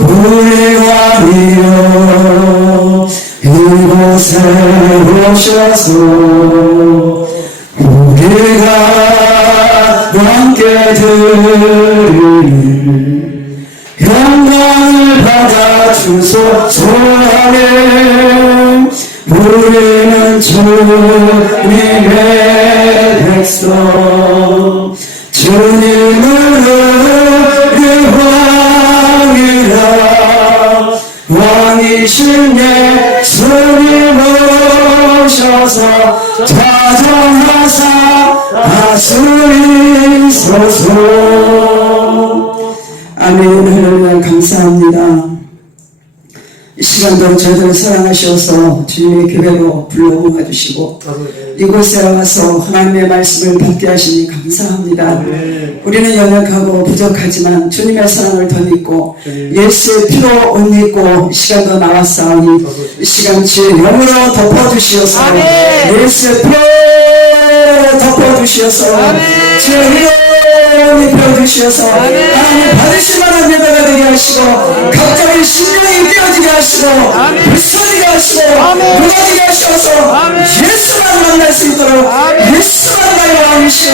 우리가 이어 이곳에 오셔서 우리가 함께 드릴 영광을 받아주소서. 하나님, 우리는 주님의 백성, 주님은 우리 왕이라. 왕이신 예수님 오셔서 자정하사 다스리소서. 아멘. 하나님 감사합니다. 이 시간도 저희들을 사랑하셔서 주님의 교회로 불러 모아주시고 이곳에 와서 하나님의 말씀을 받게 하시니 감사합니다. 우리는 연약하고 부족하지만 주님의 사랑을 덧입고 예수의 피로 옷 입고 이 시간도 나왔사오니 이 시간 주의 영으로 덮어주시어서 예수의 피로 덮어주시어서 주의 위로 입혀주시어서 하나님 받으실 만한 예배가 되게 하시고 각자의 심령이 깨어지게 하시고 불쌍하게 하시고 무너지게 하셔서 예수만 만날 수 있도록 예수만 나의 왕이시오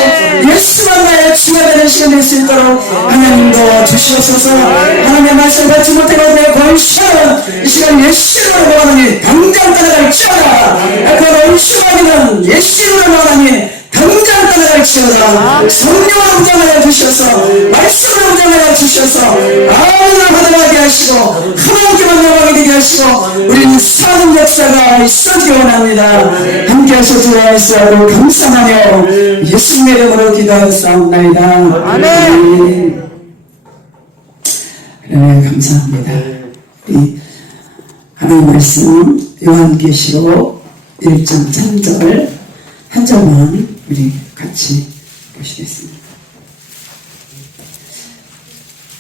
예수만 나의 주가 되는 시간 될 수 있도록 하나님도 주시옵소서. 하나님의 말씀 받지 못하고 내 권시하는 이 시간 예수로 넘어가니 당장 따라갈지어다. 그 원수하기는 예수로 넘어가니 당장 따라갈지어다. 성령으로 무장하여 주셔서 말씀으로 무장하여 주셔서 아무나 받아가게 하시고 하나님께만 영광이 되게 하시고 우리는 사는 역사가 있어지기 원합니다. 함께 하셔서 예수하고 감사하며 예수님의 이름으로 기도하였사옵나이다. 아멘. 네, 감사합니다. 우리 하나님 말씀 요한계시록 1장 3절 한 절만 우리 같이 보시겠습니다.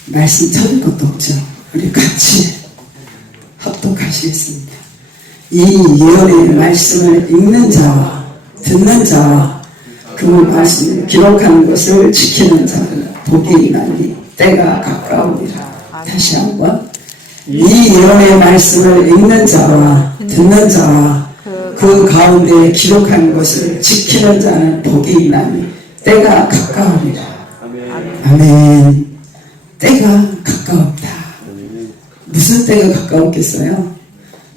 말씀 찾을 것도 없죠. 우리 같이 합독하시겠습니다. 이 예언의 말씀을 읽는 자와 듣는 자와 그 말씀을 기록하는 것을 지키는 자는 복이 있나니 때가 가까우니라. 다시 한번 이 예언의 말씀을 읽는 자와 듣는 자와 그 가운데 기록한 것을 지키는 자는 복이 있나니 때가 가까우니라. 아멘. 때가 가까웠다. 무슨 때가 가까웠겠어요?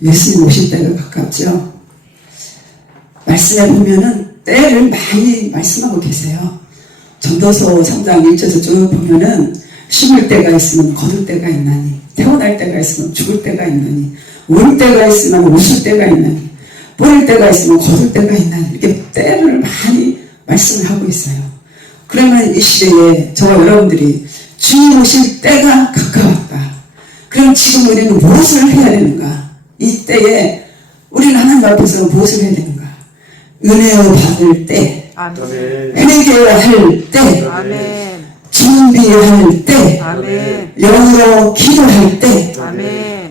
예수님 오실 때가 가깝죠. 말씀에 보면은 때를 많이 말씀하고 계세요. 전도서 3장 1절에서 쭉 보면은 심을 때가 있으면 거둘 때가 있나니 태어날 때가 있으면 죽을 때가 있나니 울 때가 있으면 웃을 때가 있나니 뿌릴 때가 있으면 거둘 때가 있나니 이렇게 때를 많이 말씀을 하고 있어요. 그러면 이 시대에 저와 여러분들이 주님 오실 때가 가까웠다. 그럼 지금 우리는 무엇을 해야 되는가? 이 때에 우리는 하나님 앞에서 무엇을 해야 되는가? 은혜 받을 때, 회개할 때, 준비할 때, 영으로 기도할 때,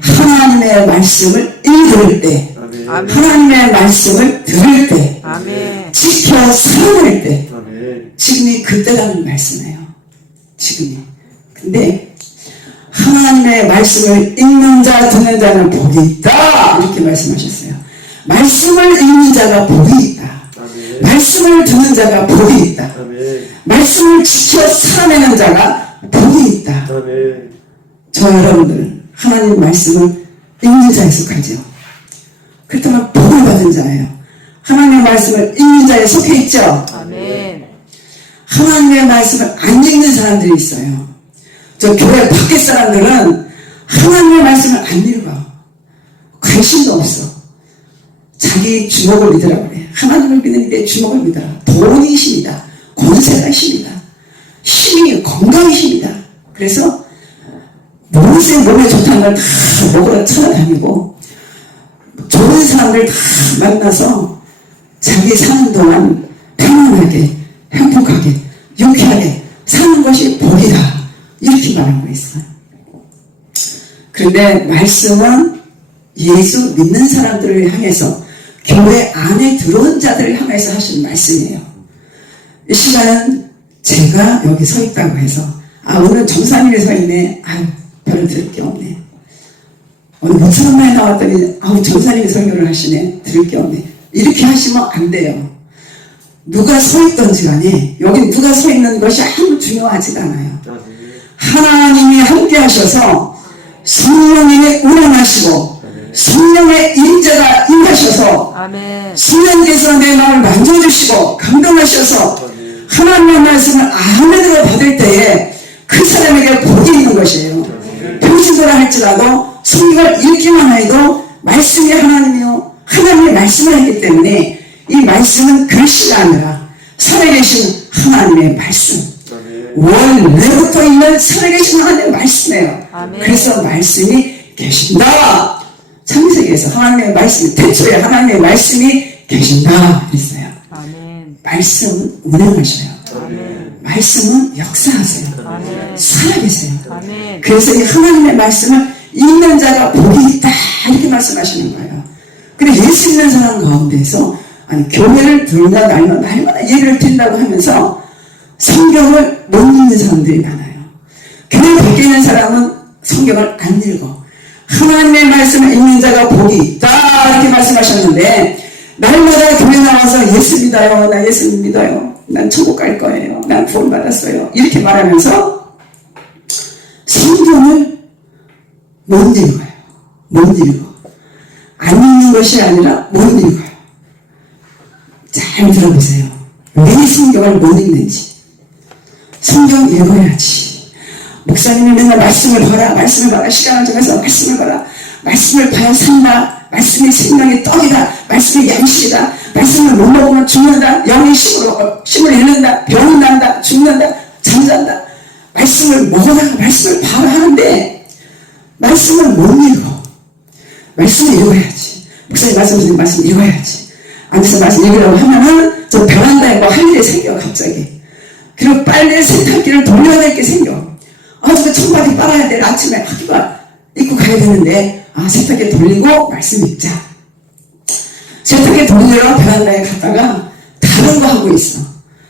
하나님의 말씀을 읽을 때, 하나님의 말씀을 들을 때, 지켜 살아갈 때, 지금이 그때라는 말씀이에요. 지금이. 근데 하나님의 말씀을 읽는 자, 듣는 자는 복이 있다. 이렇게 말씀하셨어요. 말씀을 읽는 자가 복이 있다. 말씀을 듣는 자가 복이 있다. 말씀을 지켜 살아내는 자가 복이 있다. 저 여러분들은 하나님 말씀을 읽는 자에 속하죠. 그렇다면 복을 받은 자예요. 하나님의 말씀을 읽는 자에 속해 있죠. 하나님의 말씀을 안 읽는 사람들이 있어요. 저 교회 밖에 사람들은 하나님의 말씀을 안 읽어. 관심도 없어. 자기 주먹을 믿으라고 그래. 하나님을 믿는 게 주먹을 믿어라. 돈이 힘이다. 권세가 힘이다. 힘이 건강이십니다. 그래서 무엇이 몸에 좋다는 걸 다 먹으러 찾아다니고 좋은 사람들 다 만나서 자기 사는 동안 편안하게 행복하게 유쾌하게 사는 것이 복이다. 이렇게 말하고 있어요. 그런데 말씀은 예수 믿는 사람들을 향해서 교회 안에 들어온 자들을 향해서 하신 말씀이에요. 이 시간은 제가 여기 서 있다고 해서 아, 오늘 정사님이 서 있네. 아유, 별로 들을 게 없네. 오늘 목사님만 나왔더니, 아우, 정사님이 설교를 하시네. 들을 게 없네. 이렇게 하시면 안 돼요. 누가 서 있던지 간에, 여기 누가 서 있는 것이 아무 중요하지가 않아요. 하나님이 함께 하셔서, 성령님이 운행하시고, 성령의 임재가 임하셔서, 성령께서 내 마음을 만져주시고, 감동하셔서, 하나님의 말씀을 아멘으로 받을 때에, 그 사람에게 복이 있는 것이에요. 평신도라 할지라도 성경을 읽기만 해도 말씀이 하나님이요 하나님의 말씀을 했기 때문에 이 말씀은 글씨가 아니라 살아계신 하나님의 말씀, 원래부터 있는 살아계신 하나님의 말씀이에요. 그래서 말씀이 계신다. 창세기에서 하나님의 말씀이, 태초에 하나님의 말씀이 계신다 그랬어요. 말씀은 운행하셔요. 말씀은 역사하세요. 살아계세요. 그래서 이 하나님의 말씀을 읽는 자가 복이 있다 이렇게 말씀하시는 거예요. 근데 예수 믿는 사람 가운데서 아니 교회를 들나 날마다 예배를 드린다고 하면서 성경을 못 읽는 사람들이 많아요. 교회 밖에 있는 사람은 성경을 안 읽어. 하나님의 말씀을 읽는 자가 복이 있다 이렇게 말씀하셨는데 날마다 교회 나와서 예수 믿어요. 나 예수 믿어요. 난 천국 갈 거예요. 난 구원 받았어요. 이렇게 말하면서 성경을 못 읽어요. 못 읽어. 안 읽는 것이 아니라 못 읽어요. 잘 들어보세요. 왜 성경을 못 읽는지. 성경 읽어야지. 목사님이 맨날 말씀을 봐라. 말씀을 봐라. 시간을 정해서 말씀을 봐라. 말씀을 봐야 산다. 말씀이 생명의 떡이다. 말씀이 양식이다. 말씀을 못 먹으면 죽는다. 영이 힘을 잃는다. 병이 난다. 죽는다. 잠잔다. 말씀을 먹어라. 말씀을 봐라 하는데 말씀을 못 읽어. 말씀을 읽어야지. 목사님 말씀, 말씀 읽어야지. 앉아서 말씀 읽으라고 하면은 저 베란다에 뭐 할 일이 생겨 갑자기. 그리고 빨래 세탁기를 돌려야 될 게 생겨. 아, 저 청바지 빨아야 돼. 아침에 학교가 입고 가야 되는데 아, 세탁기 돌리고 말씀 읽자. 세탁기 돌리러 베란다에 갔다가 다른 거 하고 있어.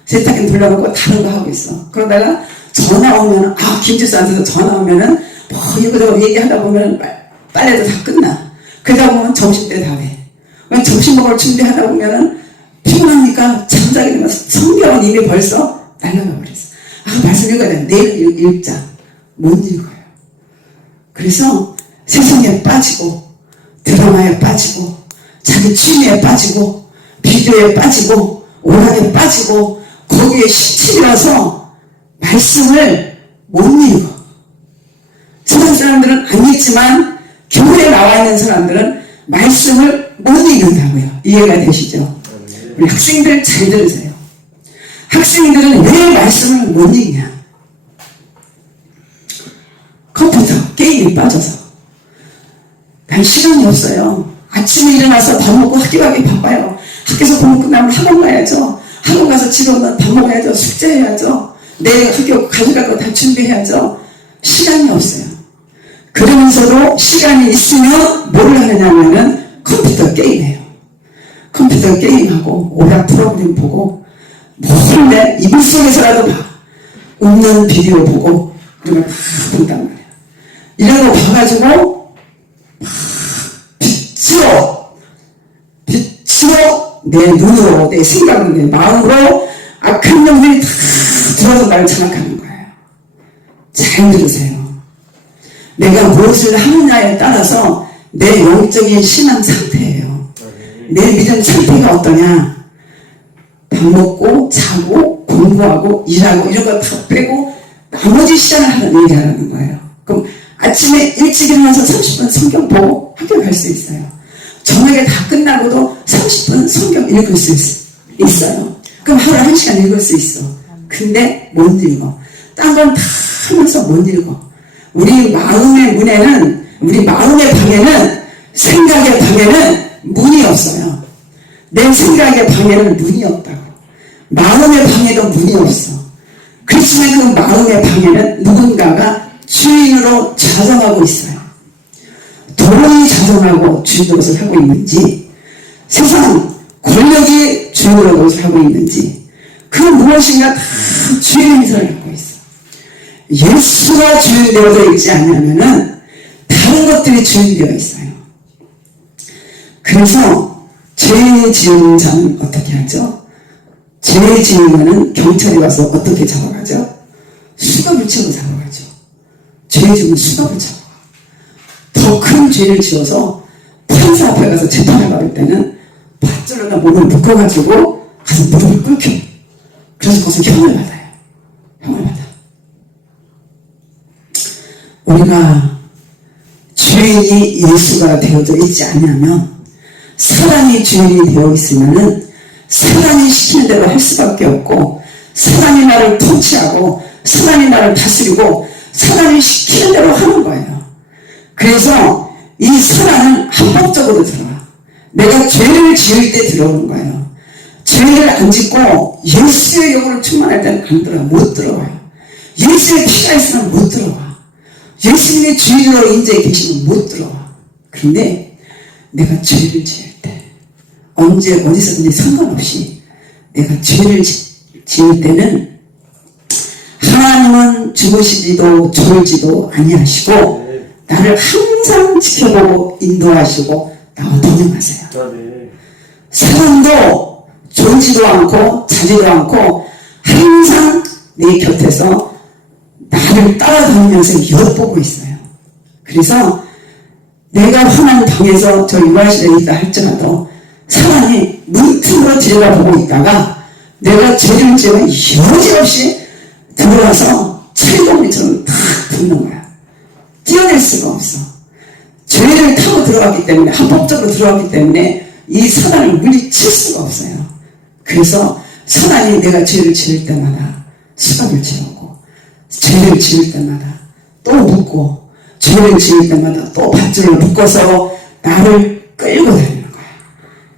세탁기 돌려놓고 다른 거 하고 있어. 그러다가 전화 오면은 아, 김지수한테서 전화 오면은 뭐 이거저거 얘기하다 보면 빨래도 다 끝나. 그러다 보면 점심때 다 돼. 점심 먹을 준비하다 보면은 피곤하니까 잠자게 되면 성경은 이미 벌써 날라가 버렸어. 아, 말씀 읽어야 돼. 내일 읽자. 못 읽어요. 그래서 세상에 빠지고 드라마에 빠지고 자기 취미에 빠지고 비디오에 빠지고 오락에 빠지고 거기에 시치라서 말씀을 못 읽어. 세상 사람들은 안 읽지만 교회에 나와 있는 사람들은 말씀을 못 읽는다고요. 이해가 되시죠? 우리 학생들 잘 들으세요. 학생들은 왜 말씀을 못 읽냐? 컴퓨터, 게임에 빠져서. 난 시간이 없어요. 아침에 일어나서 밥 먹고 학교 가기 바빠요. 학교에서 공부 끝나면 학원 가야죠. 학원 가서 집에 오면 밥 먹어야죠. 숙제해야죠. 내일 학교 가져갈 거 다 준비해야죠. 시간이 없어요. 그러면서도 시간이 있으면 뭘 하냐면은 컴퓨터 게임해요. 컴퓨터 게임하고 오락 프로그램 보고 몰래 이불 속에서라도 봐. 웃는 비디오 보고 그러면 다 본단 말이야. 이런 거 봐가지고 빛으로 내 눈으로 내 생각으로 내 마음으로 악한 놈들이 다 들어서 나를 장악하는 거예요. 잘 들으세요. 내가 무엇을 하느냐에 따라서 내 영적인 신앙 상태예요. 내 믿음 상태가 어떠냐. 밥 먹고 자고 공부하고 일하고 이런 거 다 빼고 나머지 시간을 하는 얘기하는 거예요. 그럼 아침에 일찍 일어나서 30분 성경 보고 학교 갈 수 있어요. 저녁에 다 끝나고도 30분 성경 읽을 수 있어요. 그럼 하루에 1시간 읽을 수 있어. 근데 못 읽어. 딴 건 다 하면서 못 읽어. 우리 마음의 문에는, 우리 마음의 방에는, 생각의 방에는 문이 없어요. 내 생각의 방에는 문이 없다고. 마음의 방에도 문이 없어. 그렇지만 그 마음의 방에는 누군가가 주인으로 좌정하고 있어요. 돈이 좌정하고 주인으로 하고 있는지, 세상 권력이 주인으로 하고 있는지, 그 무엇인가 다 주인 행사를 하고 있어. 예수가 주인되어져 있지 않냐면은 다른 것들이 주인되어 있어요. 그래서 죄 지은 자는 어떻게 하죠? 죄 지으면은 경찰이 와서 어떻게 잡아가죠? 수갑을 채고 잡아가죠. 죄 지으면 수갑을 잡아가. 더 큰 죄를 지어서 판사 앞에 가서 재판을 받을 때는 밧줄에다 몸을 묶어가지고 가서 무릎을 꿇혀. 그래서 거기서 형을 받아요. 형을 받아. 우리가 주인이 예수가 되어져 있지 않냐면 사단이 주인이 되어 있으면은 사단이 시키는 대로 할 수밖에 없고 사단이 나를 통치하고 사단이 나를 다스리고 사단이 시키는 대로 하는 거예요. 그래서 이 사단은 합법적으로 들어와. 내가 죄를 지을 때 들어오는 거예요. 죄를 안 짓고 예수의 영으로 충만할 때는 안 들어와. 못 들어와요. 예수의 피가 있으면 못 들어와. 예수님의 주인으로 인자에 계시면 못 들어와. 그런데 내가 죄를 지을 때 언제 어디서든지 상관없이 내가 죄를 지을 때는 하나님은 주무시지도 졸지도 아니하시고 나를 항상 지켜보고 인도하시고 나와 동행하세요. 사람도 졸지도 않고 자지도 않고 항상 내 곁에서 나를 따라다니면서 엿보고 있어요. 그래서 내가 화난 방에서 저 유아실에 있다 할지라도 사람이 문틈으로 들여다보고 있다가 내가 죄를 지으면 여지없이 들어와서 철동리처럼 탁 붙는 거야. 띄어낼 수가 없어. 죄를 타고 들어왔기 때문에 합법적으로 들어왔기 때문에 이 사단을 물리칠 수가 없어요. 그래서 사단이 내가 죄를 지을 때마다 수갑을 채우고 죄를 지을 때마다 또 묶고 죄를 지을 때마다 또 밧줄을 묶어서 나를 끌고 다니는 거야.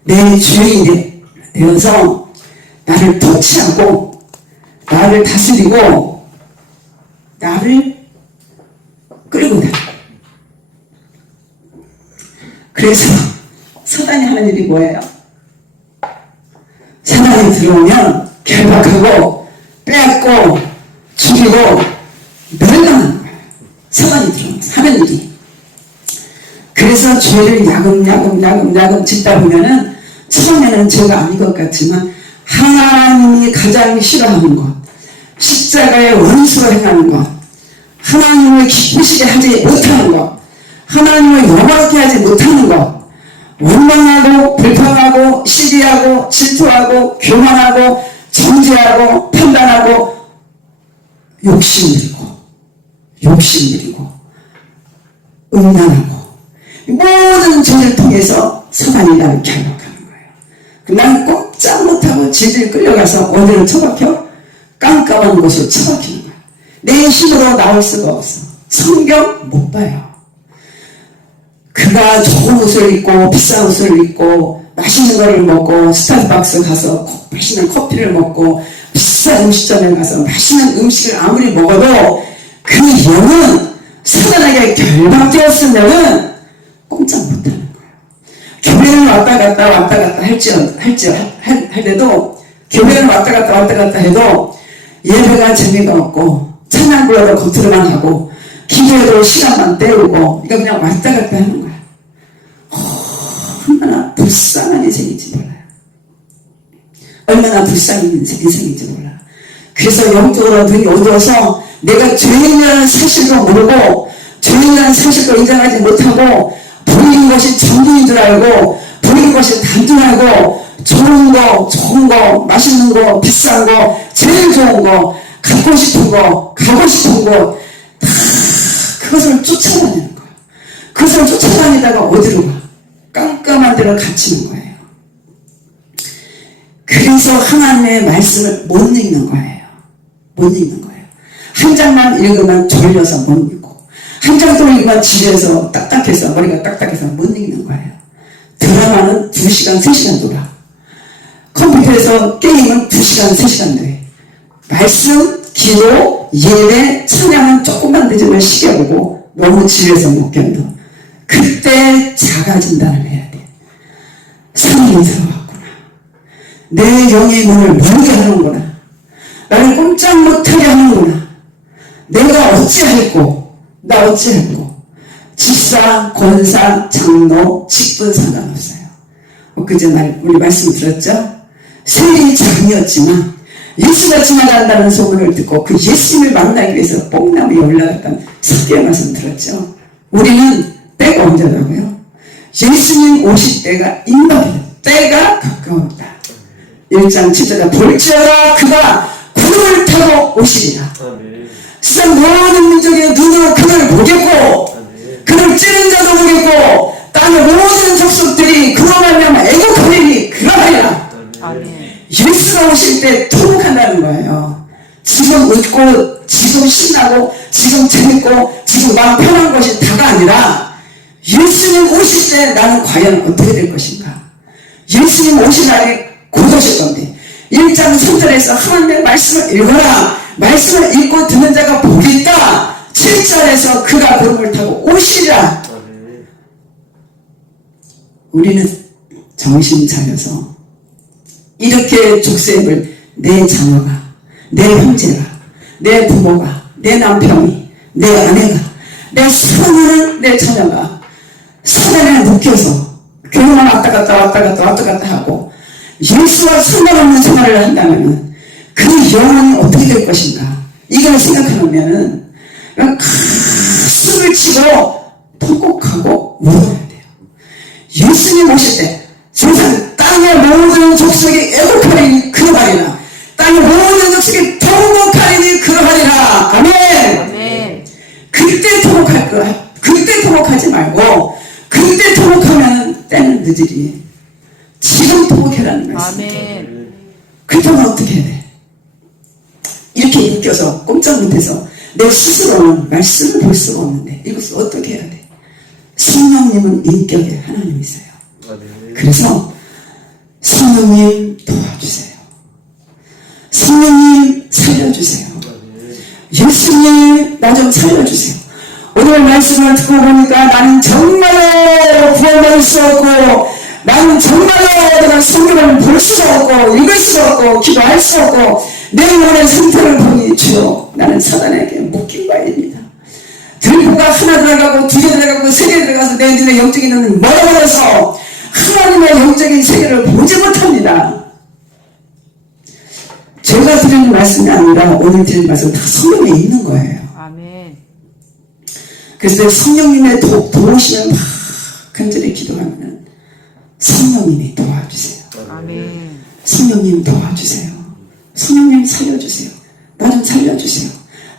내 주인이 되어서 나를 통치하고 나를 다스리고 나를 끌고 다녀. 그래서 사단이 하는 일이 뭐예요? 사단이 들어오면 결박하고 빼앗고 죽이고 멸망하는 거예요. 사단이 들어오면서 하는 일이. 그래서 죄를 야금야금 짓다 보면은 처음에는 죄가 아닌 것 같지만 하나님이 가장 싫어하는 것, 십자가의 원수로 행하는 것, 하나님을 기쁘시게 하지 못하는 것, 하나님을 영화롭게 하지 못하는 것, 원망하고 불평하고 시기하고 질투하고 교만하고 정죄하고 판단하고 욕심부리고 음란하고 모든 죄를 통해서 사단이 나를 결박하는 거예요. 나는 꼼짝 못하고 질질 끌려가서 어디로 처박혀? 깜깜한 곳으로 처박히는 거야. 내 힘으로 나올 수가 없어. 성경 못 봐요. 그가 좋은 옷을 입고 비싼 옷을 입고 맛있는 거를 먹고 스타벅스 가서 맛있는 커피를 먹고 비싼 음식점에 가서 맛있는 음식을 아무리 먹어도 그 영은 사단에게 결박되었으면 꼼짝 못하는 거예요. 교회를 왔다 갔다 할 때도 교회를 왔다 갔다 해도 예배가 재미가 없고 찬양 불러도 겉으로만 하고 기도해도 시간만 때우고 이거 그냥 왔다 갔다 하는 거야. 얼마나 불쌍한 인생인지 몰라요. 얼마나 불쌍한 인생인지 몰라. 그래서 영적으로 눈이 어두워서 내가 죄인이라는 사실도 모르고 죄인이라는 사실도 인정하지 못하고 보이는 것이 전부인 줄 알고 보이는 것이 단줄 알고 좋은 거 맛있는 거 비싼 거 제일 좋은 거 갖고 싶은 거 가고 싶은 거 다 그것을 쫓아다니는 거야. 그것을 쫓아다니다가 어디로 가? 깜깜한 데로 갇히는 거예요. 그래서 하나님의 말씀을 못 읽는 거예요. 못 읽는 거예요. 한 장만 읽으면 졸려서 못 읽고 한 장 또 읽으면 지려서 딱딱해서 머리가 딱딱해서 못 읽는 거예요. 드라마는 2시간 3시간 돌아. 컴퓨터에서 게임은 2시간 3시간 돼. 말씀, 기도, 예배, 찬양은 조금만 늦으면 시계 보고 너무 지려서 못 견뎌. 그때 자가진단을 해야 돼. 사람이 들어왔구나. 내 영의 문을 멀게 하는구나. 나를 꼼짝 못하게 하는구나. 내가 어찌할꼬, 나 어찌할꼬. 집사, 권사, 장로, 직분 상관없어요. 엊그제 우리 말씀 들었죠? 세일이 장이었지만 예수가 지나간다는 소문을 듣고 그 예수님을 만나기 위해서 뽕나무에 올라갔던 사도의 말씀 들었죠? 우리는 때가 언제라고요? 예수님 오실 때가 임박이다. 때가 가까웠다. 1장 7절에 볼지어다 그가 구름을 타고 오시리라. 세상 모든 민족의 눈으로 그를 보겠고 그를 찌른 자도 보겠고 땅의 모든 족속들이 그로 말미암아 애곡하리니 그러하리라. 예수가 오실 때 통곡한다는 거예요. 지금 웃고 지금 신나고 지금 재밌고 지금 마음 편한 것이 다가 아니라 예수님 오실 때 나는 과연 어떻게 될 것인가. 예수님 오실 날이 곧 오실 건데 1장 3절에서 하나님의 말씀을 읽어라. 말씀을 읽고 듣는 자가 복이 있다. 7절에서 그가 구름을 타고 오시리라. 우리는 정신 차려서 이렇게 족쇄를 내 자녀가, 내 형제가, 내 부모가, 내 남편이, 내 아내가, 내 사랑하는 내 자녀가 사단에 묶여서 교회만 왔다 갔다 하고 예수와 상관없는 생활을 한다면 그 영혼이 어떻게 될 것인가. 이걸 생각하면 그냥 가슴을 치고 통곡하고 울어야 돼요. 예수님 오실 때 세상 땅의 모든 족속이 애곡하리니 그러하리라. 땅의 모든 족속이 통곡하리니 그러하리라. 아멘. 그때 통곡할 거야. 그때 통곡하지 말고 그때 통곡하면 때는 늦으리. 지금 통곡해라는 말씀. 그때는 어떻게 해야 돼? 이렇게 묶여서 꼼짝 못해서 내 스스로는 말씀을 볼 수가 없는데 이것을 어떻게 해야 돼? 성령님은 인격의 하나님이세요. 그래서 성령님 도와주세요. 성령님 살려주세요. 예수님 나 좀 살려주세요. 오늘 말씀을 듣고 보니까 나는 정말로 구원받을 수 없고 나는 정말로 내가 성경을 볼 수가 없고 읽을 수가 없고 기도할 수 없고 내 영혼의 상태를 보니 주여 나는 사단에게 묶인 바입니다. 들보가 하나 들어가고 두 개 들어가고 세 개 들어가서 내 눈의 영적인 눈은 멀어버려서 하나님의 영적인 세계를 보지 못합니다. 제가 드리는 말씀이 아니라 오늘 드리는 말씀은 다 성경에 있는 거예요. 아멘. 그래서 성령님의 도우시면 막 간절히 기도하면 성령님이 도와주세요. 아멘. 성령님 도와주세요. 성령님 살려주세요. 나 좀 살려주세요.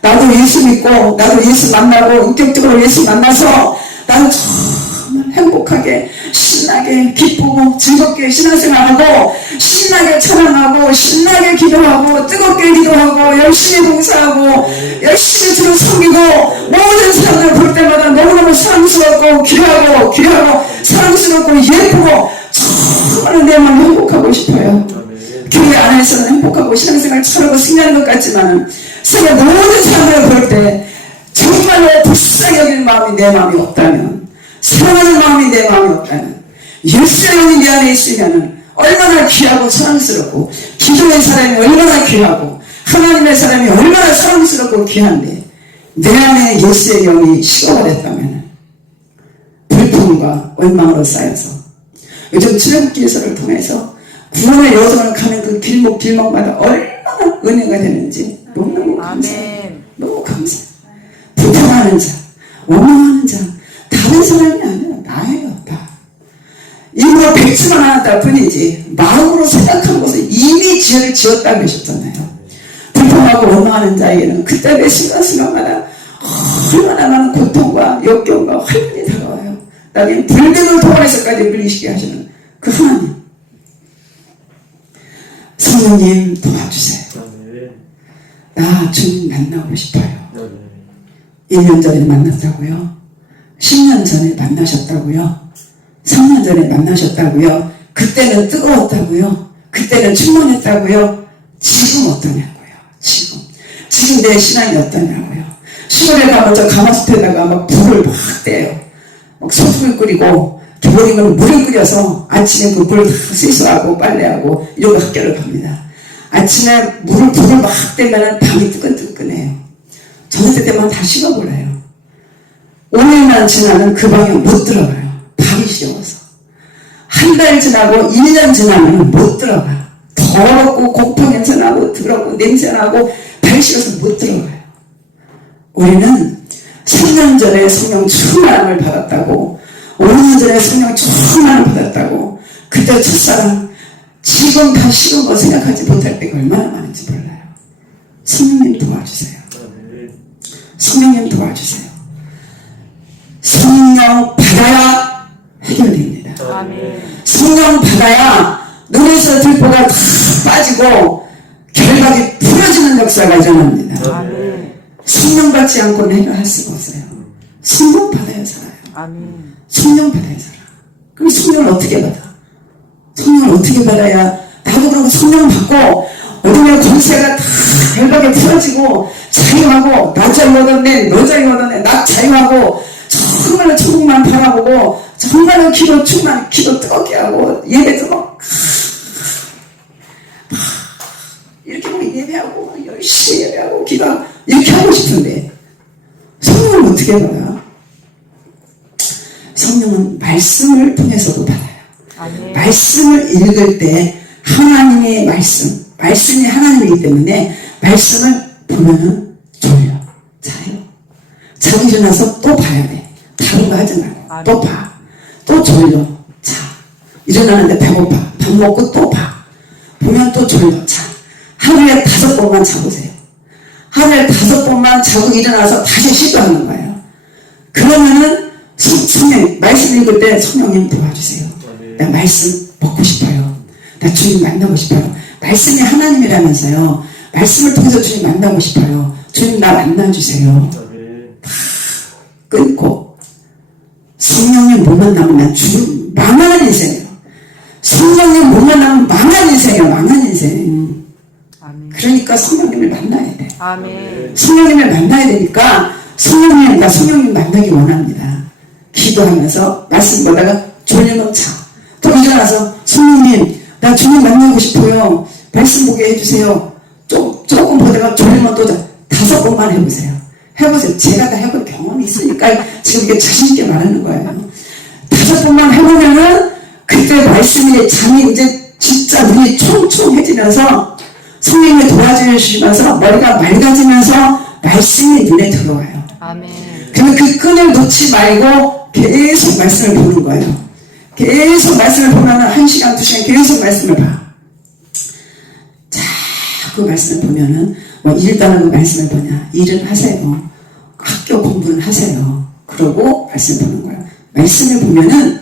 나도 예수 믿고 나도 예수 만나고 인격적으로 예수 만나서 나도 정말 행복하게 신나게 기쁘고 즐겁게 신앙생활하고 신나게 찬양하고 신나게 기도하고 뜨겁게 기도하고 열심히 봉사하고 열심히 주를 섬기고 모든 사람들 볼 때마다 너무너무 사랑스럽고 귀하고 사랑스럽고 예쁘고 정말 내 마음이 행복하고 싶어요. 교회 안에서는 행복하고 신앙생활 잘하고 승리하는 것 같지만 세계 모든 사람들을 볼 때 정말로 불쌍히 여기는 마음이 내 마음이 없다면 사랑하는 마음이 내 마음이 없다면 예수의 영이 내 안에 있으면 얼마나 귀하고 사랑스럽고 기도의 사람이 얼마나 귀하고 하나님의 사람이 얼마나 사랑스럽고 귀한데 내 안에 예수의 영이 식어버렸다면 불평과 원망으로 쌓여서 요즘 출애굽기서를 통해서 구원의 여정을 가는 그 길목마다 얼마나 은혜가 되는지 너무너무 감사해요. 너무 감사해요. 불평하는 자, 원망하는 자 다른 사람이 아니라 나예요. 다. 입으로 뱉지만 않았다 뿐이지 마음으로 생각한 것을 이미 죄를 지었다고 하셨잖아요. 불평하고 원망하는 자에게는 그때 매 순간순간마다 얼마나 많은 고통과 역경과 환난이 다가와요. 나중에 불백을 통해서까지 물리시게 하시는 그 하나님. 성령님 도와주세요. 나 주님 만나고 싶어요. 1년 전에 만났다고요? 10년 전에 만나셨다고요? 3년 전에 만나셨다고요? 그때는 뜨거웠다고요? 그때는 충만했다고요? 지금 어떠냐고요? 지금 내 신앙이 어떠냐고요? 시골에 가면 저 가마솥에다가 막 불을 막 떼요. 막 소금을 끓이고 조리면 물을 끓여서 아침에 그 물을 다 세수하고 빨래하고 이런 거 학교를 갑니다. 아침에 불을 막 떼면 밤이 뜨끈뜨끈해요. 전세 때만 다 식어버려요. 5년만 지나면 그 방에 못 들어가요. 밥이 식어서. 한 달 지나고 1년 지나면 못 들어가요. 더럽고 곰팡이 냄새나고 더럽고 냄새나고 발 식어서 못 들어가요. 우리는 3년 전에 성령 충만함을 받았다고, 5년 전에 성령 충만함을 받았다고, 그때 첫사랑, 지금 다 식은 거 생각하지 못할 때가 얼마나 많은지 몰라요. 성령님 도와주세요. 성령님 도와주세요. 성령 받아야 해결됩니다. 성령 받아야 눈에서 들보가 다 빠지고 결박이 풀어지는 역사가 일어납니다. 성령 받지 않고는 해결할 수가 없어요. 성령 받아야 살아요. 성령 받아야 살아. 그럼 성령을 어떻게 받아? 성령을 어떻게 받아야, 나도 그러고 성령 받고 어둠의 권세가 다 결박에 풀어지고 자유하고, 나 자유 얻었네, 너 자유 얻었네, 나 자유하고, 정말로 천국만 바라보고, 정말로 기도 충만, 기도 뜨겁게 하고, 예배도 막 이렇게 막 예배하고 열심히 예배하고 기도하고 이렇게 하고 싶은데 성령은 어떻게 받아요? 성령은 말씀을 통해서도 받아요. 말씀을 읽을 때 하나님의 말씀이 하나님이기 때문에 말씀을 보면은 졸려, 자요. 자기 일어나서 또 봐야 돼. 다른 거 하지 말고 또 봐. 또 졸려, 자. 일어나는데 배고파. 밥 먹고 또 봐. 보면 또 졸려, 자. 하루에 5번만 자보세요. 하루에 5번만 자고 일어나서 다시 시도하는 거예요. 그러면은 성령, 말씀 읽을 때 성령님 도와주세요. 나 말씀 먹고 싶어요. 나 주님 만나고 싶어요. 말씀이 하나님이라면서요. 말씀을 통해서 주님 만나고 싶어요. 주님 나 만나주세요. 다 끊고 성령님 못 만나면 난 주님 망하는 인생이에요. 성령님 못 만나면 망한 인생이에요. 망한 인생. 그러니까 성령님을 만나야 돼. 성령님을 만나야 되니까 성령님, 나 성령님 만나기 원합니다. 기도하면서 말씀 보다가 졸리면 자. 또 일어나서 성령님 나 주님 만나고 싶어요. 말씀 보게 해주세요. 조금 보다가 졸리면 또 자. 5번만 해보세요. 해보세요. 제가 다 해본 경험이 있으니까 지금 이게 자신있게 말하는 거예요. 5번만 해보면은 그때 말씀이 잠이 이제 진짜 눈이 총총해지면서 성령이 도와주시면서 머리가 맑아지면서 말씀이 눈에 들어와요. 그러면 그 끈을 놓지 말고 계속 말씀을 보는 거예요. 계속 말씀을 보면은 1시간, 2시간 계속 말씀을 봐. 자꾸 말씀을 보면은 뭐 일도 안 하고 말씀을 보냐. 일은 하세요. 학교 공부는 하세요. 그러고 말씀을 보는 거예요. 말씀을 보면은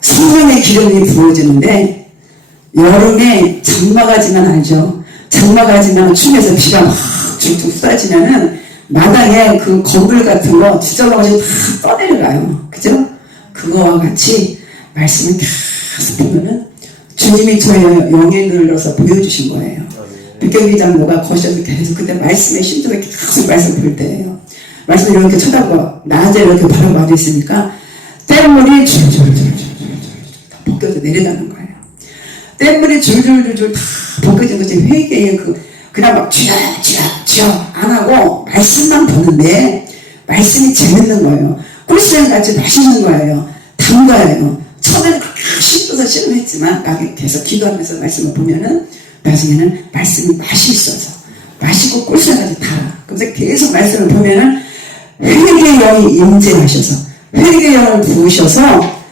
성령의 기름이 부어지는데 여름에 장마가지만 알죠? 장마가지만 춤에서 비가 막 줄줄 쏟아지면은 마당에 그 건물 같은 거 지저분하게 다 떠내려가요. 그죠? 그거와 같이 말씀을 계속 보면은 주님이 저의 영에 눌러서 보여주신 거예요. 백경기 장로가 거실에서 계속 그때 말씀에 심도에 계속 말씀 볼 때예요. 말씀 이렇게 쳐다보고 낮에 이렇게 바라보고 있으니까 땀물이 줄줄줄줄줄줄 다 벗겨져 내려가는 거예요. 땀물이 줄줄줄줄 다 벗겨진 것이 회개에 그냥 막 쥐어 안 하고 말씀만 보는데 말씀이 재밌는 거예요. 꿀수행 같이 맛있는 거예요. 단 거예요. 처음에는 그렇게 씹어서 싫어했지만 나중에 계속 기도하면서 말씀을 보면은 나중에는 말씀이 맛이 있어서 맛있고 꿀수행까지 달아. 그래서 계속 말씀을 보면은 회개의 영이 임재하셔서 회개의 영을 부으셔서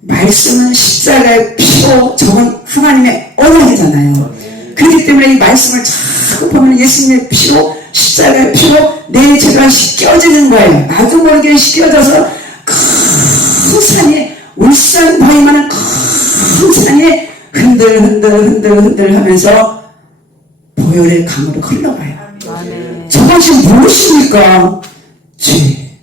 말씀은 십자가의 피로 저건 하나님의 언약이잖아요. 그렇기 때문에 이 말씀을 자꾸 보면 예수님의 피로 십자가의 피로 내 죄가 씻겨지는 거예요. 나도 모르게 씻겨져서 큰 산이 울산 바위만한 큰 산이 흔들 하면서 보혈의 강으로 흘러가요. 저것이 무엇입니까? 죄.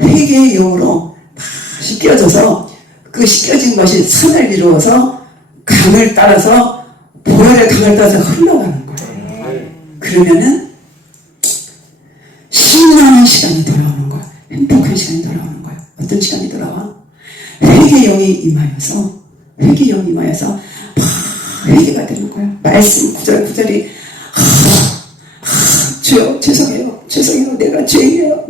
회개의 영으로 다 씻겨져서 그 씻겨진 것이 산을 이루어서 강을 따라서 보혈의 강을 따라서 흘러가는 거예요. 그러면은 신나는 시간이 돌아오는 거야. 행복한 시간이 돌아오는 거야. 어떤 시간이 돌아와? 회개의 영이 임하여서 회개가 되는 거야. 말씀 구절이 주여 죄송해요. 내가 죄인이에요.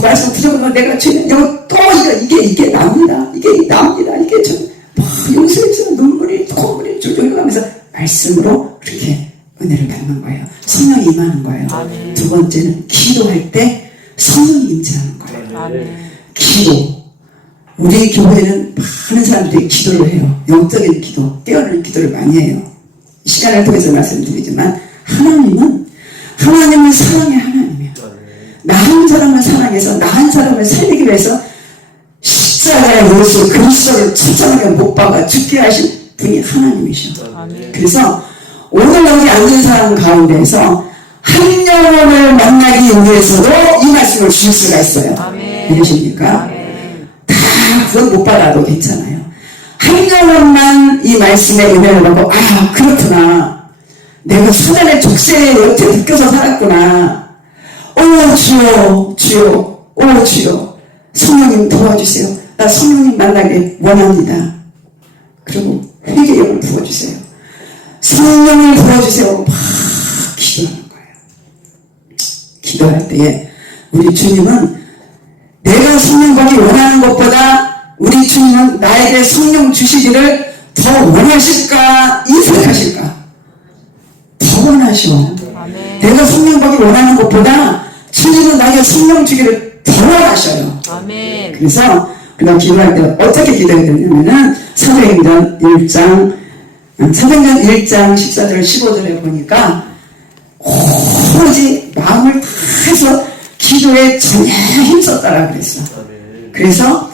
말씀 들어보면 내가 죄인이에요. 또 이게 나옵니다. 이게 좀 용서해서 눈물이 콧물이 줄줄 흘러가면서 말씀으로 그렇게 은혜를 받는 거예요. 성령이 임하는 거예요. 아멘. 두 번째는 기도할 때 성령이 임재하는 거예요. 아멘. 기도. 우리 교회는 많은 사람들이 기도를 해요. 영적인 기도, 깨어나는 기도를 많이 해요. 시간을 통해서 말씀드리지만 하나님은 사랑의 하나님이에요. 나 한 사람을 사랑해서 나 한 사람을 살리기 위해서 십자가의 예수 그리스도를 천천하게 못 박아 죽게 하신 분이 하나님이셔. 아멘. 그래서 오늘 여기 앉은 사람 가운데에서 한 영혼을 만나기 위해서도 이 말씀을 주실 수가 있어요. 아멘. 믿으십니까? 아멘. 다 그건 못 받아도 괜찮아요. 한 영혼만 이 말씀의 은혜를 받고 그렇구나. 내가 사단의 족쇄에 어떻게 느껴서 살았구나. 주여 성령님 도와주세요. 나 성령님 만나길 원합니다. 그리고 회개력을 부어주세요. 성령을 부어주세요. 막 기도하는 거예요. 기도할 때에 우리 주님은 내가 성령 받기 원하는 것보다 우리 주님은 나에게 성령 주시기를 더 원하실까 이색하실까? 더 원하셔. 아멘. 내가 성령 받기 원하는 것보다 주님은 나에게 성령 주기를 더 원하셔요. 아멘. 그래서 우리가 기도할 때 어떻게 기도해야 되냐면은 사도행전 1장 14절 15절에 보니까 오로지 마음을 다해서 기도에 전혀 힘썼다라 그랬어. 그래서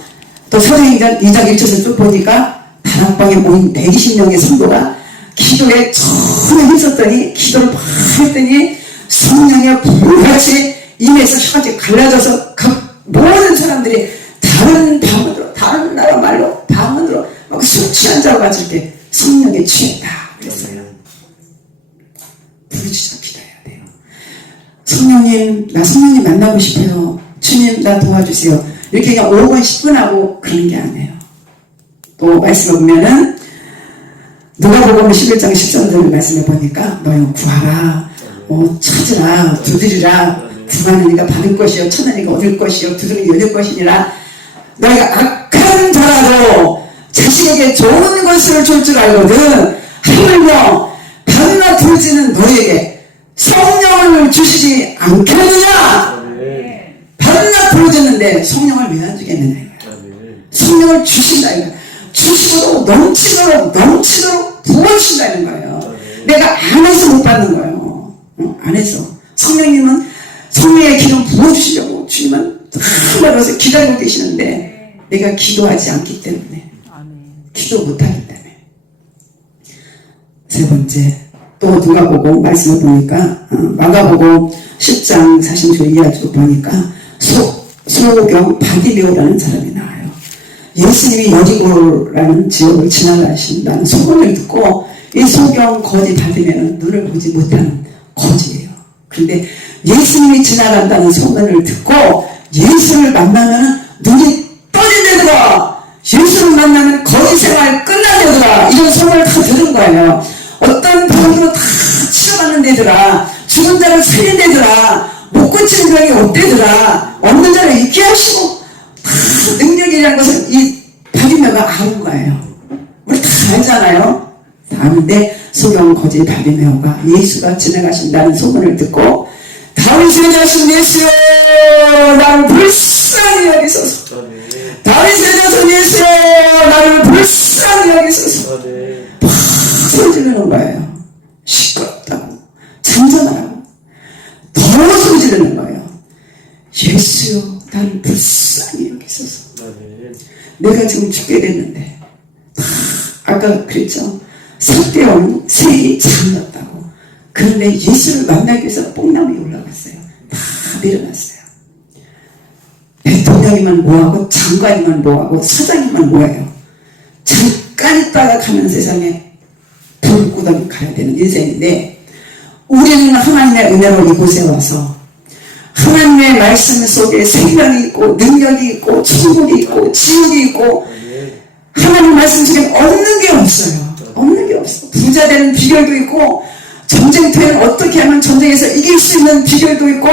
또 사도행전 2장 1절에서 쭉 보니까 다락방에 모인 120명의 성도가 기도에 전혀 힘썼더니 기도를 막 했더니 성령이 불같이 임해서 혀같이 갈라져서 각 모든 사람들이 다른 방언으로 다른 나라 말로 방언으로 막 술 취한 자와 같이 이렇게 성령에 취했다 그랬어요. 부르짖어 기도해야 돼요. 성령님 나 성령님 만나고 싶어요. 주님 나 도와주세요. 이렇게 그냥 5분 10분 하고 그런 게 아니에요. 또 말씀을 보면은 누가복음 11장 13절 말씀을 보니까 너희 구하라 찾으라 두드리라 구하느니가 받을 것이요 찾으니까 얻을 것이요 두드리니 열릴 것이니라. 너희가 악한 자라도 자신에게 좋은 것을 줄 줄 알거든 하물며 받으나 두지는 너희에게 성령을 주시지 않겠느냐. 받으나 두어졌는데 성령을 왜 안 주겠느냐 이거야. 성령을 주신다 이거야. 주시도록 넘치도록 부어주신다는 거예요. 내가 안 해서 못 받는 거예요. 안 해서. 성령님은 성령의 기름 부어주시려고 주님은 하늘에서 기다리고 계시는데 내가 기도하지 않기 때문에 기도 못하기 때문에. 세 번째 또 누가복음 말씀을 보니까 마가복음 10장 40절 이하로 보니까 소경 바디메오라는 사람이 나와요. 예수님이 여리고라는 지역을 지나가신다는 소문을 듣고 이 소경 거지 바디메오는 눈을 보지 못하는 거지예요. 그런데 예수님이 지나간다는 소문을 듣고 예수를 만나면 눈이 떠진다더라. 예수를 만나면 거지 생활 끝난다더라. 이런 소문을 다 들은 거예요. 어떤 병으로 다 치료받는 데더라. 죽은 자를 살린 데더라. 못 고치는 병이 없대더라. 없는 자를 있게 하시고 다 능력이라는 것을 이 바디메오가 아는 거예요. 우리 다 알잖아요. 다 아는데 소경 거지 바디메오가 예수가 지나가신다는 소문을 듣고 다윗의 자손 예수여 나를 불쌍히 여기소서. 다윗의 자손 예수여 나를 불쌍히 여기소서. 막 소리 지르는 거예요. 시끄럽다고 잔잔하고 더 소리 지르는 거예요. 예수여 나를 불쌍히 여기소서. 내가 지금 죽게 됐는데 아까 그랬죠. 삭대원 색이 잠겼다고. 그런데 예수를 만나기 위해서 뽕나무에 올라갔어요. 다 내려놨어요. 대통령이면 뭐하고 장관이면 뭐하고 사장이면 뭐예요. 잠깐 있다가 가는 세상에 불구덩이 가야 되는 인생인데 우리는 하나님의 은혜로 이곳에 와서 하나님의 말씀 속에 생명이 있고 능력이 있고 천국이 있고 지옥이 있고 하나님 말씀 속에 없는 게 없어요. 없는 게 없어. 부자 되는 비결도 있고 전쟁터에는 어떻게 하면 전쟁에서 이길 수 있는 비결도 있고,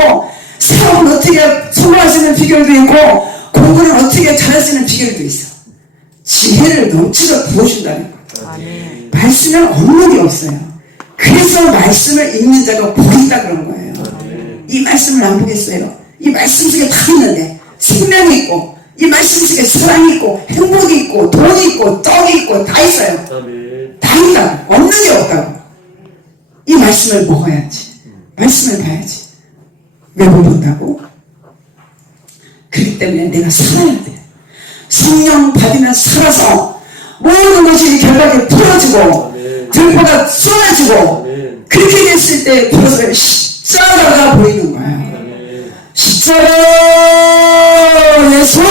사업은 어떻게 성공할 수 있는 비결도 있고, 공부는 어떻게 잘할 수 있는 비결도 있어. 지혜를 넘치게 부어준다는 거예요. 아멘. 말씀은 없는 게 없어요. 그래서 말씀을 읽는 자가 복이 있다 그런 거예요. 이 말씀을 안 보겠어요. 이 말씀 속에 다 있는데 생명이 있고, 이 말씀 속에 사랑이 있고, 행복이 있고, 돈이 있고, 떡이 있고, 다 있어요. 다 있다. 없는 게 없다고. 이 말씀을 먹어야지. 말씀을 봐야지. 왜 못 본다고? 그렇기 때문에 내가 살아야 돼. 성령 받으면 살아서 모든 것이 결박에 풀어지고 들보가 쏟아지고, 그렇게 됐을 때 비로소 십자가가 보이는 거예요. 십자가 예수,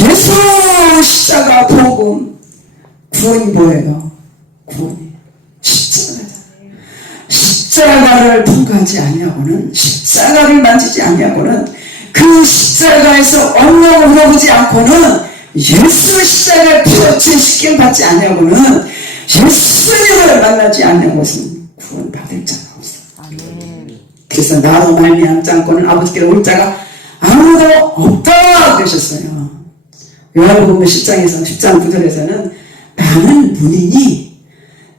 예수 십자가 복음. 구원이 뭐예요? 구원이 십자가다. 십자가를 통과하지 아니하고는, 십자가를 만지지 아니하고는, 그 십자가에서 엉엉 울어보지 않고는, 예수 십자가를 피어치 십계를 받지 아니하고는, 예수님을 만나지 않는 것은 구원 받을 자가 없어. 아멘. 그래서 나로 말미암지 않고는 아버지께로 올 자가 아무도 없다 그러셨어요. 요한복음 10장에서 10장 9절에서는 나는 문이니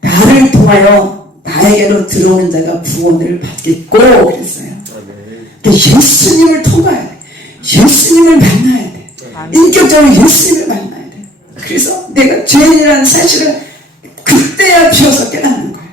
나를 통하여 나에게로 들어오는 자가 구원을 받겠고 그랬어요. 그러니까 예수님을 통과해야 돼. 예수님을 만나야 돼. 인격적으로 예수님을 만나야 돼. 그래서 내가 죄인이라는 사실을 그때야 비로소 깨닫는 거예요.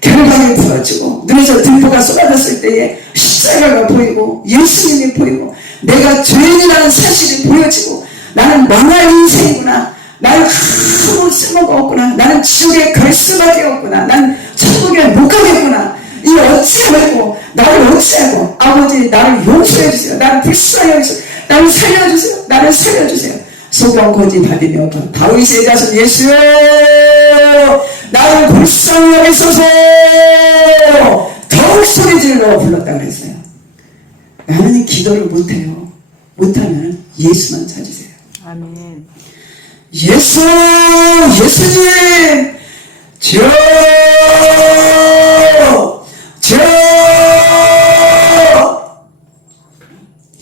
결박이 풀어지고 눈에서 들보가 쏟아졌을 때에 십자가가 보이고 예수님이 보이고 내가 죄인이라는 사실이 보여지고 나는 망할 인생이구나. 나는 아무 쓸모가 없구나. 나는 지옥에 갈 수밖에 없구나. 나는 천국에 못 가겠구나. 이 어찌하고 나를 어찌하고 아버지 나를 용서해 주세요. 나를 불쌍히 여기세요. 나를 살려주세요. 나를 살려주세요. 소경 고지 받으며 다윗의 자손 예수여 나를 불쌍히 여기소서 더욱 소리질러 불렀다 그랬어요. 나는 기도를 못해요. 못하면 예수만 찾으세요. 아멘. 예수, 예수님, 저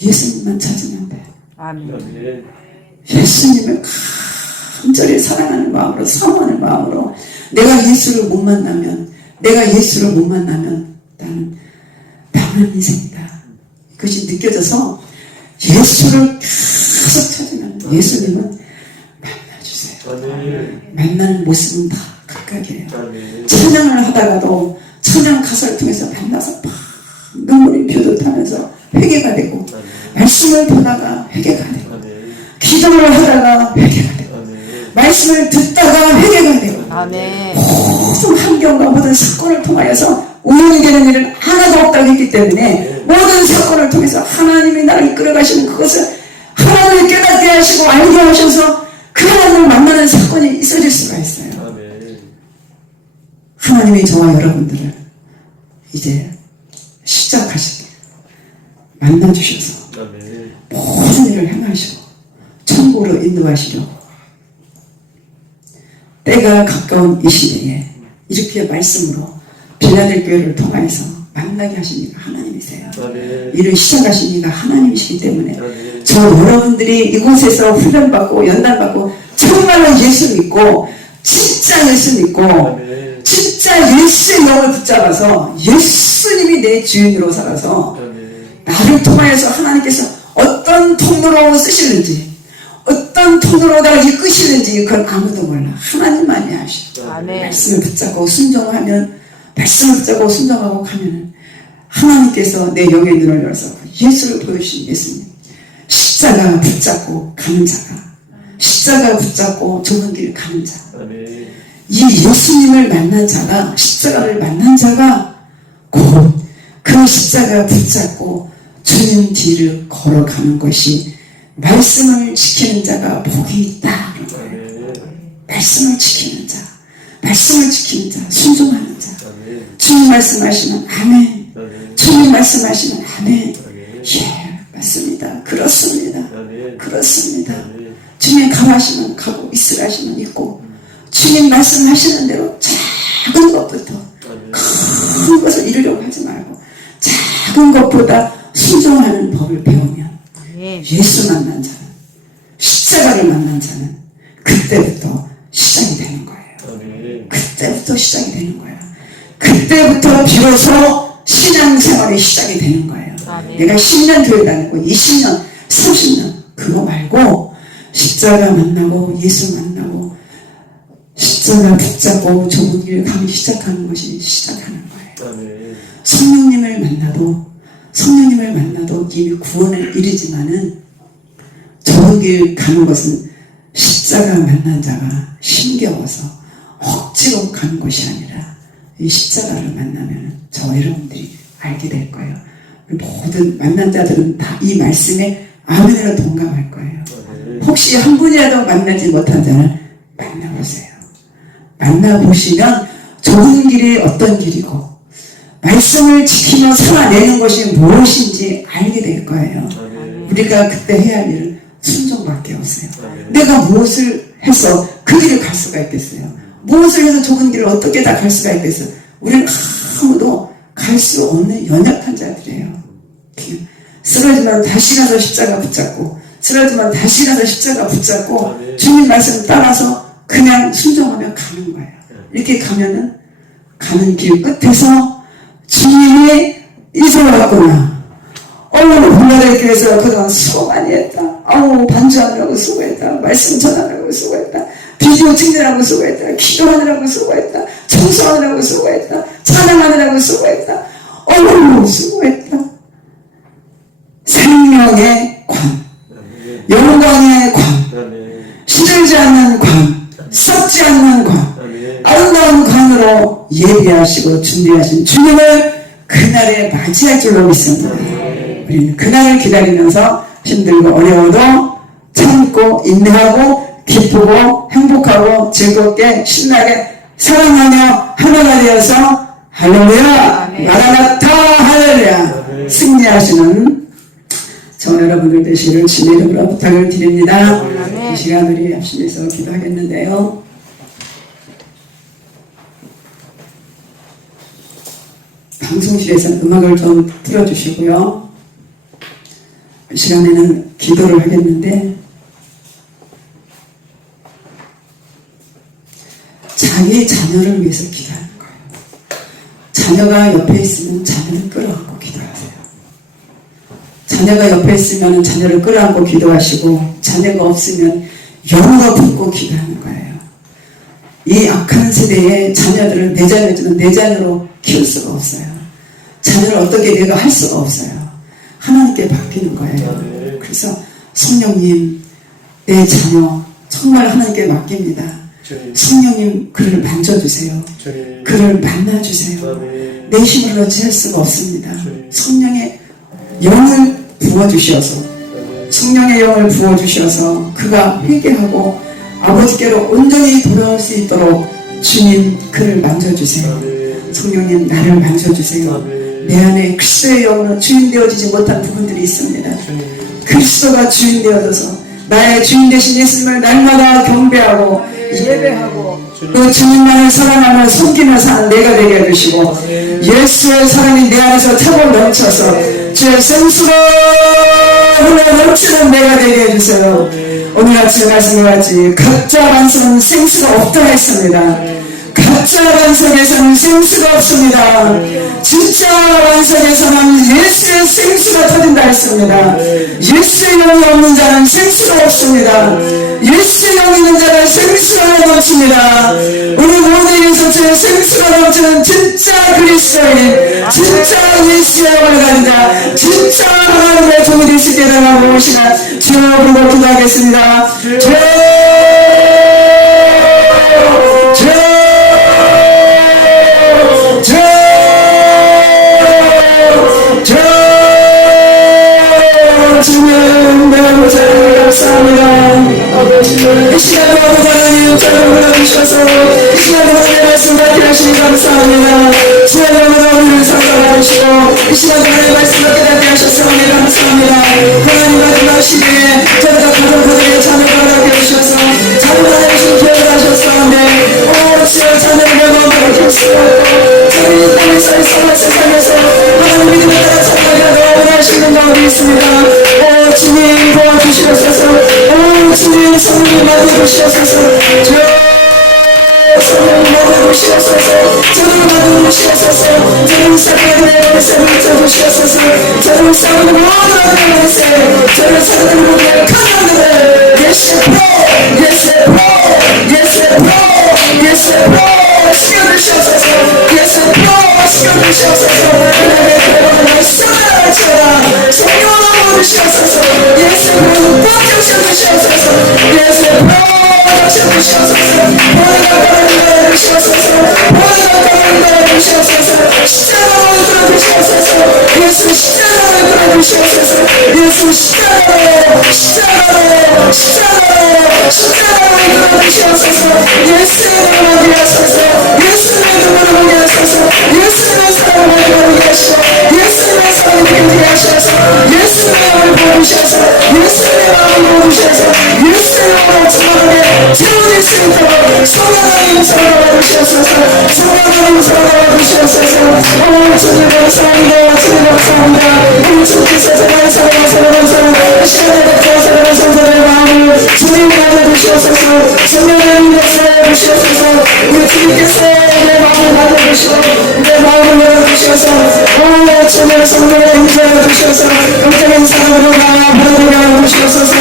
예수님만 찾으면 돼. 아멘. 예수님을 간절히 사랑하는 마음으로, 사모하는 마음으로, 내가 예수를 못 만나면 나는 병한 인생이다. 그것이 느껴져서 예수를 계속 찾으면 예수님은 만나주세요. 만나는 모습은 다 각각이에요. 찬양을 하다가도 찬양 가사를 통해서 만나서 막 눈물이 비어듯하면서 회개가 되고, 말씀을 보다가 회개가 되고, 기도를 하다가 회개가 되고, 말씀을 듣다가 회개가 되고, 모든 환경과 모든 사건을 통하여서 우연히 되는 일은 하나도 없다고 했기 때문에 모든 사건을 통해서 하나님이 나를 이끌어가시는 그것을 하나님을 깨닫게 하시고 알게 하셔서 그 하나님을 만나는 사건이 있어질 수가 있어요. 하나님이 저와 여러분들을 이제 시작하시게 만나주셔서 모든 일을 행하시고 천국으로 인도하시려고 때가 가까운 이 시대에 이렇게 말씀으로 빌라델교회를 통하여서 만나게 하신 이가 하나님이세요. 일을 시작하신 이가 하나님이시기 때문에 저 여러분들이 이곳에서 훈련받고 연단받고 정말로 예수 믿고 진짜 예수 믿고 진짜 예수의 영을 붙잡아서 예수님이 내 주인으로 살아서 나를 통하여서 하나님께서 어떤 통로로 쓰시는지 어떤 통로로 나를 이끄시는지 그건 아무도 몰라. 하나님만이 아시죠. 말씀을 붙잡고 순종하면 말씀을 붙잡고 순종하고 가면 하나님께서 내 영의 눈을 열어서 예수를 보여주신 예수님, 십자가 붙잡고 가는 자가, 십자가 붙잡고 좁은 길 가는 자, 이 예수님을 만난 자가, 십자가를 만난 자가 곧 그 십자가 붙잡고 주님 뒤를 걸어가는 것이 말씀을 지키는 자가 복이 있다. 말씀을 지키는 자, 말씀을 지키는 자, 순종하는 자. 주님 말씀하시면 아멘. 주님 말씀하시면 아멘. 예, 맞습니다. 그렇습니다. 그렇습니다. 주님 가라시면 가고 있으라 하시면 있고 주님 말씀하시는 대로 작은 것부터 큰 것을 이루려고 하지 말고 작은 것보다 순종하는 법을 배우면 예수 만난 자는, 십자가를 만난 자는 그때부터 시작이 되는 거예요. 그때부터 시작이 되는 거예요. 그때부터 비로소 신앙생활이 시작이 되는 거예요. 내가 10년 교회 다니고 20년 30년 그거 말고 십자가 만나고 예수 만나고 십자가 붙잡고 좁은 길 가기 시작하는 것이 시작하는 거예요. 성령님을 만나도 이미 구원을 이르지만은 좁은 길 가는 것은 십자가 만난 자가 힘겨워서 억지로 가는 것이 아니라 이 십자가를 만나면 저 여러분들이 알게 될 거예요. 모든 만난 자들은 다 이 말씀에 아멘으로 동감할 거예요. 혹시 한 분이라도 만나지 못한 자는 만나보세요. 만나보시면 좁은 길이 어떤 길이고 말씀을 지키며 살아내는 것이 무엇인지 알게 될 거예요. 우리가 그때 해야 할 일은 순종밖에 없어요. 내가 무엇을 해서 그 길을 갈 수가 있겠어요? 무엇을 해서 좁은 길을 어떻게 다 갈 수가 있겠어요? 우리는 아무도 갈 수 없는 연약한 자들이에요. 쓰러지면 다시 가서 십자가 붙잡고 쓰러지면 다시 가서 십자가 붙잡고 주님 말씀 따라서 그냥 순종하며 가는 거예요. 이렇게 가면은 가는 길 끝에서 주님이 잊어왔구나. 본가대 교회에서 그동안 수고 많이 했다. 반주하느라고 수고했다. 말씀 전하느라고 수고했다. 비디오 찍느라고 수고했다. 기도하느라고 수고했다. 청소하느라고 수고했다. 찬양하느라고 수고했다. 수고했다. 생명의 관, 영광의 관, 시들지 않는 관, 썩지 않는 관, 아름다운 관으로 예비하시고 준비하신 주님을 그날에 맞이할 줄로 믿습니다. 우리는 그날을 기다리면서 힘들고 어려워도 참고 인내하고 기쁘고 행복하고 즐겁게 신나게 사랑하며 하나가 되어서 할렐루야 마라나타 할렐루야 승리하시는 저 여러분들 되시기를 주님의 이름으로 부탁을 드립니다. 이 시간 우리 합심해서 기도하겠는데요. 방송실에서 음악을 좀 틀어주시고요. 이 시간에는 기도를 하겠는데 자기 자녀를 위해서 기도하는 거예요. 자녀가 옆에 있으면 자녀를 끌어안고 기도하세요. 자녀가 옆에 있으면 자녀를 끌어안고 기도하시고 자녀가 없으면 영어가 붙고 기도하는 거예요. 이 악한 세대에 자녀들을 내 자녀들은 내 자녀로 키울 수가 없어요. 자녀를 어떻게 내가 할 수가 없어요. 하나님께 맡기는 거예요. 그래서 성령님 내 자녀 정말 하나님께 맡깁니다. 성령님 그를 만져주세요. 그를 만나주세요. 내 힘으로 어찌할 수가 없습니다. 성령의 영을 부어주셔서 성령의 영을 부어주셔서 그가 회개하고 아버지께로 온전히 돌아올 수 있도록 주님 그를 만져주세요. 성령님 나를 만져주세요. 내 안에 그리스도의 영으로 주인 되어지지 못한 부분들이 있습니다. 그리스도가 주인 되어져서 나의 주인 되신 예수님을 날마다 경배하고 예배하고 그 주님만을 사랑하며 섬기며 사는 내가 되게 해주시고 예수의 사랑이 내 안에서 차고 넘쳐서 주의 생수로 흘러 넘치는 내가 되게 해주세요. 오늘 아침 말씀과 같이 각자 반석은 생수가 없다 했습니다. 가짜 반석에서는 생수가 없습니다. 진짜 반석에서는 예수의 생수가 터진다 했습니다. 예수의 영이 없는 자는 생수가 없습니다. 예수의 영이 있는 자는 생수가 넘칩니다. 우리 모두에게서 제 생수가 넘치는 진짜 그리스도인, 진짜 예수의 영을 가진 자, 진짜 하나님의 종이 되시게 되라고 오시나 주여 부르고 기도하겠습니다. 주님 매우 감사합니다. 이 시간에 하나님 저를 불러주셔서 이 시간에 하나님의 말씀 받게 하시니 감사합니다. 주여 여러분을 상담하시고 이 시간에 하나님의 말씀 받게 하셨으니 감사합니다. 하나님 마지막 시대에 저희가 가족들에게 자녀를 받게 하셔서 자녀를 하나님 기억을 하셨었는데 주여 자녀를 매우 받게 하시고 저희 땅에 서 있어 주시옵소서. 성령을 주시옵소서. 저를 주시옵소서. 저를 사랑하는 세상을 주시옵소서. 저를 사랑하는 모든 세 저를 사랑하는 모든 가정들 예수 예수 예수 예수 시간 주시옵소서. 예수 시간 주시옵소서. 나의 사랑하라 성령을 주시옵소서. 예수 복종 주시옵소서. 예수 주시옵소서. 예수 십자가를 끌어주시옵소서. 예수 십자가를 끌어주시옵소서. 예수를 먹게 하소서. 예수를 먹게 하소서. 예수를 사랑하게 하시고 예수를 사랑하게 하셔서 예수를 보여주셔서 예수를 보여주셔서 예수를 충만하게 채워질 수 있도록 성령님 살아주시옵소서. 성령님 살아주시옵소서. 주님 감사합니다. 주님 감사합니다. 우리 주께서 정말 사랑하셔서 시간에 대해서 성도의 마음을 주님 받아주시옵소서. 성령님 역사해주시옵소서. 우리 주님께서 내 마음을 받아주시고 내 마음을 열어주셔서 주님 성도의 인자해 주셔서 영적인 사랑으로 나아보내게 주시옵소서.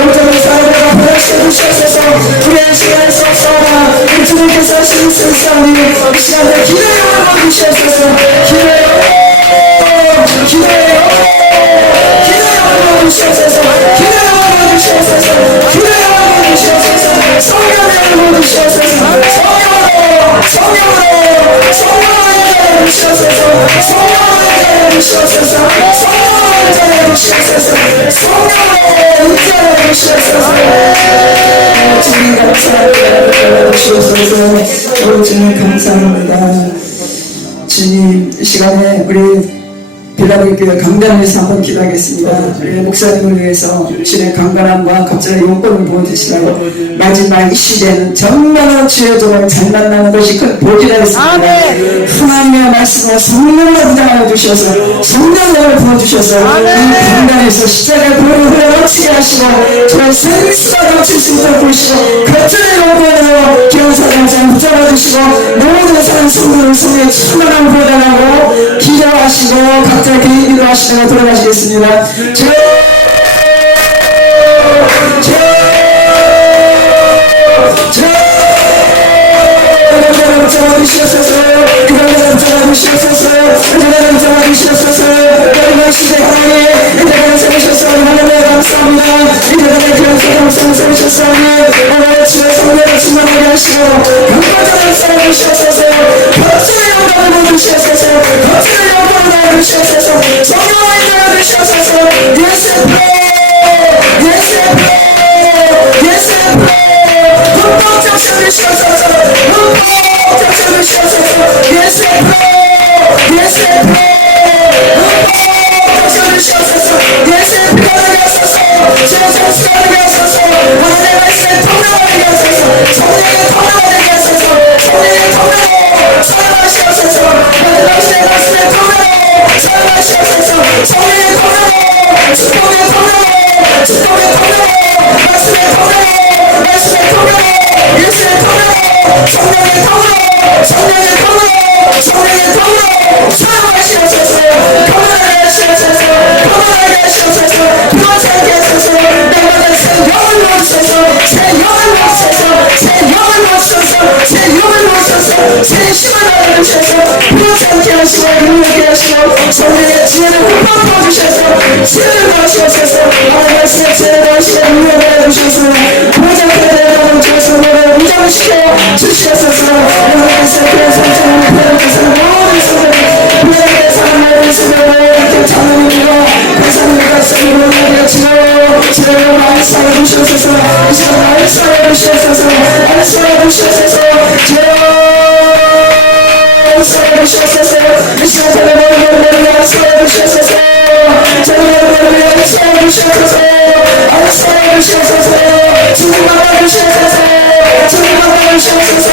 영적인 사랑으로 보내시게 주시옵소서. 우리의 시간에 썩사오나 우리 주님께서 신승사오니 이 시간에 기도의 영을 주시옵소서. 기도의 영을 주시옵소서. 기도의 영을 주시옵소서. 기도의 영을 주시옵소서. 성령의 영을 주시옵소서. 성령으로 주시옵소서. 성령을 주시옵소서. 성령을 주시옵소서. 성령을 주시옵소서. 주님 감사합니다. 주님 감사합니다. 주님 이 시간에 우리 빌라델교회 강단을 위해서 한번 기도하겠습니다. 우리 목사님을 위해서 주의 강건함과 갑자기 용건을 부어주시라고 마지막 이 시대에는 정말로 주의 종을 잘 만나는 것이 큰 복이라 했습니다. 하나님의 말씀과 성령을 부장하여 주셔서 성령을 부어주셔서 이 강단에서 십자가의 보혈을 흘러넘치게 하시고 저의 생수가 넘칠 수 있도록 보시고 거절의 용건으로 기원사장장 붙잡아주시고 모든 사람 성도를 성에 충만함을 보여달라고 기도하시고 각자 개인기도 하시다가 돌아가시겠습니다. 잡아주시옵소서. 그들을 잡아주시옵소서. 그들을 잡아주시옵소서. 여러분 시대 하나님 이들을 세우셔서 하나님의 감사합니다. 이들을 기억하셔서 세우셨사오니 오늘 주의 성령을 충만하게 하시고 강건자를 쌓아주시옵소서. 거칠의 영광을 부어주시옵소서. 거칠의 영광을 부어주시옵소서. 성령을 인도해주시옵소서. 예수의 흠뻑 적셔주시옵소서. 예수의 피가 나게 하소서. 주의 정수가 나게 하소서. 하나님의 말씀에 통로하게 하소서. 성령의 통로하게 하소서. 성령의 통로로 사용하시옵소서. 하나님의 말씀에 통로로 사용하시옵소서. 성령의 통로로 축복의 통로로 축복의 통로로 말씀의 통로로 말씀의 통로로 예수의 통로로 성령의 통로로 성령의 통로 성령의 통로 사용하시옵소서. 거듭나게 하시옵소서. 거듭나게 하시옵소서. 부어지게 하소서. 내가 새 영을 놓으소서. 새 영을 놓으소서. 새 영을 놓으소서. 새 영을 놓으소서. 새 힘을 받아주셔서 부어지게 하시고 능력게 하시고 성령의 지혜를 흠뻑 부어주셔서 지혜를 부어주셔서 하나님의 말씀에 지혜를 부어주시고 능력을 부어주셔서 부어지게 되는 주의 성령을 인정시켜 주시옵소서. 하나님의 성령을 성령을 부어주셔서 모든 성령을 부어주셔서 하나님의 성령을 장로님으로 감사합니다. 성령을 부어주시고 지혜를 많이 쌓아주시옵소서. 이 시간 많이 쌓아주시옵소서. 많이 쌓아주시옵소서. 쌓아주시옵소서. 이 시간 저를 쌓아주시옵소서. 저를 쌓아주시옵소서. 쌓아주시옵소서. 주님 받아주시옵소서. 주님 받아주시옵소서.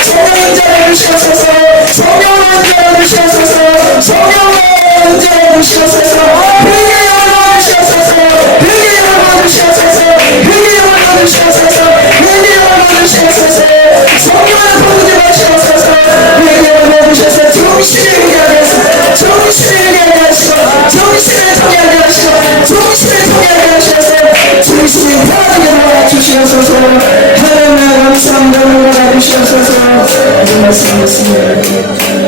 성령을 인자해주시옵소서. 성령을 인자해주시옵소서. 성령을 인자해주시옵소서. 회개의 영을 받으시옵소서. 회개의 영을 받으시옵소서. 회개의 영을 받으시옵소서. 하셔서 성령을 부르게 하시옵소서. 우리에게 보내주셔서 정신을 의하게 하시고 정신을 의하게 하시고 정신을 통하게 하시고 정신을 통하게 하셔서 정신이 편하게 도와주시옵소서. 하나님 감사합니다. 주시옵소서. 이 말씀